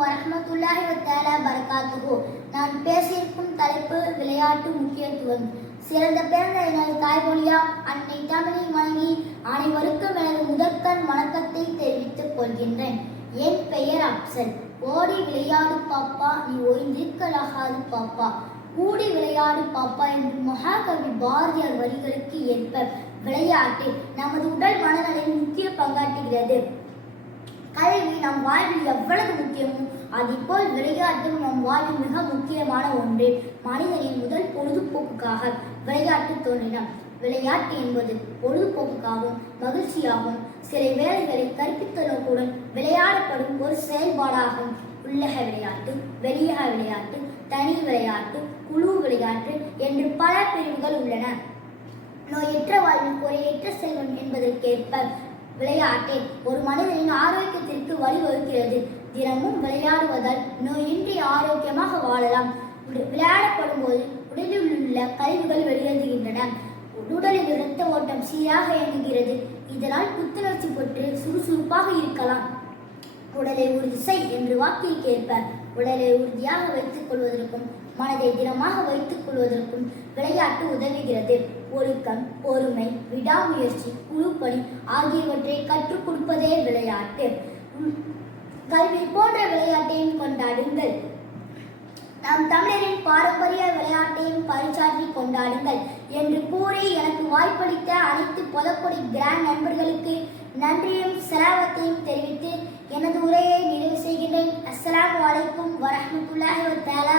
அஸ்ஸலாமு அலைக்கும் வரஹ்மத்துல்லாஹி நான் பேசியிருக்கும் தலைப்பு விளையாட்டு முக்கியத்துவம். சிறந்த பிறந்த எனது தாய்மொழியா? அன்னை தமிழை வணங்கி அனைவருக்கும் எனது முதற்கண் வணக்கத்தை தெரிவித்துக் கொள்கின்றேன். என் பெயர் அப்சல் ஓடி விளையாடு பாப்பா நீ ஒய்ந்திருக்கலாகாது பாப்பா. கூடி விளையாடு பாப்பா என்று மகாகவி பாரதியார் வரிகளுக்கு ஏற்ப விளையாட்டு நமது உடல் மனநலையில் முக்கிய பங்காற்றுகிறது. நம் வாழ்வில் எவ்வளவு முக்கியமோ அதேபோல் விளையாட்டும் நம் வாழ்வில் மிக முக்கியமான ஒன்று மனிதனின் முதல் பொழுதுபோக்குக்காக விளையாட்டு தோன்றின விளையாட்டு என்பது பொழுதுபோக்குக்காகவும் மகிழ்ச்சியாகவும் சில வேலைகளை கற்பித்த நோக்குடன் விளையாடப்படும் ஒரு செயல்பாடாகும். உள்ளக விளையாட்டு வெளியக விளையாட்டு தனி விளையாட்டு குழு விளையாட்டு என்று பல பிரிவுகள் உள்ளன. நோயற்ற வாழ்வில் குறையற்ற செல்வம் என்பதற்கேற்ப விளையாட்டே ஒரு மனிதனின் ஆரோக்கியத்திற்கு வழிவகுக்கிறது தினமும் விளையாடுவதால் நோயின்றி ஆரோக்கியமாக வாழலாம். விளையாடப்படும் போது உடலில் உள்ள கழிவுகள் வெளியேறுகின்றன. உடலில் இரத்த ஓட்டம் சீராக இயங்குகிறது. இதனால் புத்துணர்ச்சி பெற்று சுறுசுறுப்பாக இருக்கலாம். உடலை உறுதி செய் என்று வாக்கிற்கேற்ப உடலை உறுதியாக வைத்துக் கொள்வதற்கும் மனதை திடமாக வைத்துக் கொள்வதற்கும் விளையாட்டு உதவுகிறது. ஒழுக்கம் பொறுமை விடாமுயற்சி குழுப்பணி ஆகியவற்றை கற்றுக் கொடுப்பதே விளையாட்டு. உம், கல்வி போன்ற விளையாட்டையும் கொண்டாடுங்கள். நம் தமிழரின் பாரம்பரிய விளையாட்டையும் பரிசாற்றி கொண்டாடுங்கள் என்று கூறி எனக்கு வாய்ப்பளித்த அனைத்து பொதப்பொடி கிராண்ட் நண்பர்களுக்கு நன்றியும் செலாவத்தையும் தெரிவித்து எனது உரையை நிறைவு செய்கின்றேன். அஸ்லாம் வலைக்கும் வரமத்துல்லாஹி வ தஆலா